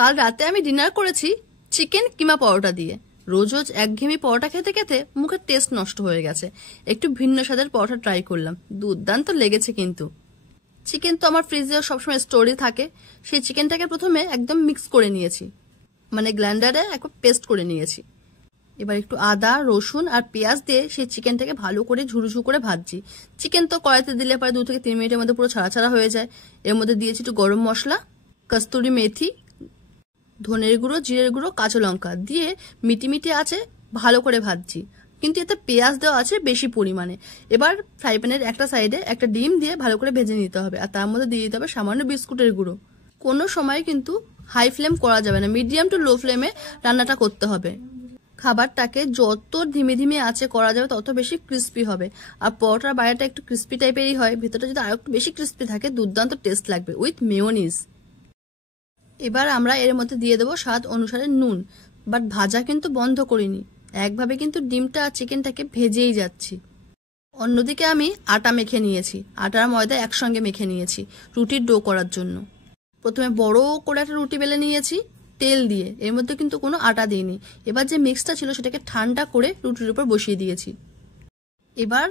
কাল রাতে আমি ডিনার করেছি চিকেন কিমা পরোটা দিয়ে। রোজ রোজ একঘেয়েমি পরোটা খেতে খেতে মুখের টেস্ট নষ্ট হয়ে গেছে। একটু ভিন্ন স্বাদের পরোটা ট্রাই করলাম, দুর্দান্ত লেগেছে। কিন্তু চিকেন তো আমার ফ্রিজে সবসময় স্টোরে থাকে। সেই চিকেনটাকে প্রথমে একদম মিক্স করে নিয়েছি, মানে গ্রাইন্ডারে একবার পেস্ট করে নিয়েছি। এবার একটু আদা, রসুন আর পেঁয়াজ দিয়ে সেই চিকেনটাকে ভালো করে ঝুরঝুর করে ভাজছি। চিকেন তো কড়াইতে দিলে পরে 2 থেকে 3 মিনিটের মধ্যে পুরো ছাড়া ছাড়া হয়ে যায়। এর মধ্যে দিয়েছি একটু গরম মশলা, কস্তুরি মেথি, ধনের গুঁড়ো, জিরের গুঁড়ো, কাঁচা লঙ্কা দিয়ে মিটি আছে ভালো করে ভাজছি। কিন্তু এতে পেঁয়াজ দেওয়া আছে বেশি পরিমাণে। এবার ফ্রাই প্যানের একটা সাইডে একটা ডিম দিয়ে ভালো করে ভেজে নিতে হবে, আর তার মধ্যে দিয়ে দিতে হবে সামান্য বিস্কুটের গুঁড়ো। কোনো সময় কিন্তু হাই ফ্লেম করা যাবে না, মিডিয়াম টু লো ফ্লেমে রান্নাটা করতে হবে। খাবারটাকে যত ধীমে ধীমে আঁচে করা যাবে তত বেশি ক্রিস্পি হবে। আর পরোটার বাইরেটা একটু ক্রিস্পি টাইপেরই হয়, ভেতরটা যদি আরো একটু বেশি ক্রিস্পি থাকে দুর্দান্ত টেস্ট লাগবে উইথ মেয়োনিজ। এবার আমরা এর মধ্যে দিয়ে দেবো স্বাদ অনুসারে নুন, বাট ভাজা কিন্তু বন্ধ করিনি, একভাবে কিন্তু ডিমটা আর চিকেনটাকে ভেজেই যাচ্ছি। অন্যদিকে আমি আটা মেখে নিয়েছি, আটার ময়দা একসঙ্গে মেখে নিয়েছি রুটির ডো করার জন্য। প্রথমে বড় করে একটা রুটি বেলে নিয়েছি তেল দিয়ে, এর মধ্যে কিন্তু কোনো আটা দিইনি। এবার যে মিক্সটা ছিল সেটাকে ঠান্ডা করে রুটির উপর বসিয়ে দিয়েছি। এবার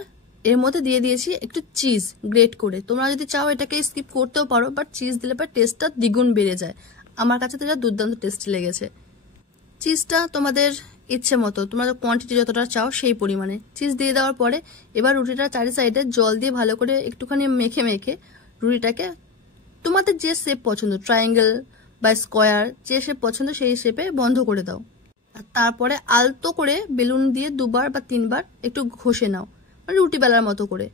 এর মধ্যে দিয়ে দিয়েছি একটু চিজ গ্রেট করে। তোমরা যদি চাও এটাকে স্কিপ করতেও পারো, বাট চিজ দিলে পর টেস্টটা দ্বিগুণ বেড়ে যায়। আমার কাছে তো এটা দুর্দান্ত টেস্টি লেগেছে। চিজটা তোমাদের ইচ্ছে মতো, তোমরা কোয়ান্টিটি যতটা চাও সেই পরিমাণে চিজ দিয়ে দেওয়ার পরে এবার রুটিটা চারি সাইডে জল দিয়ে ভালো করে একটুখানি মেখে মেখে রুটিটাকে তোমাদের যে শেপ পছন্দ, ট্রায়াঙ্গেল বা স্কোয়ার, যে শেপ পছন্দ সেই শেপে বন্ধ করে দাও। আর তারপরে আলতো করে বেলুন দিয়ে 2বার বা 3বার একটু ঘষে নাও, মানে রুটি বেলার মতো করে।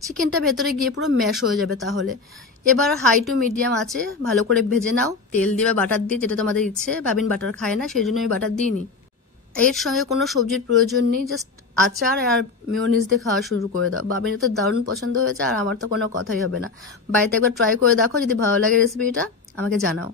চিকেনটা ভেতরে গিয়ে পুরো ম্যাশ হয়ে যাবে। তাহলে এবার হাই টু মিডিয়াম আছে ভালো করে ভেজে নাও, তেল দিয়ে বা বাটার দিয়ে, যেটা তোমাদের ইচ্ছে। বাবিন বাটার খায় না, সেই জন্য আমি বাটার দিইনি। এর সঙ্গে কোনো সবজির প্রয়োজন নেই, জাস্ট আচার আর মেয়োনিজ দিয়ে খাওয়া শুরু করে দাও। বাবিনের তো দারুণ পছন্দ হয়েছে, আর আমার তো কোনো কথাই হবে না। বাড়িতে একবার ট্রাই করে দেখো, যদি ভালো লাগে রেসিপিটা আমাকে জানাও।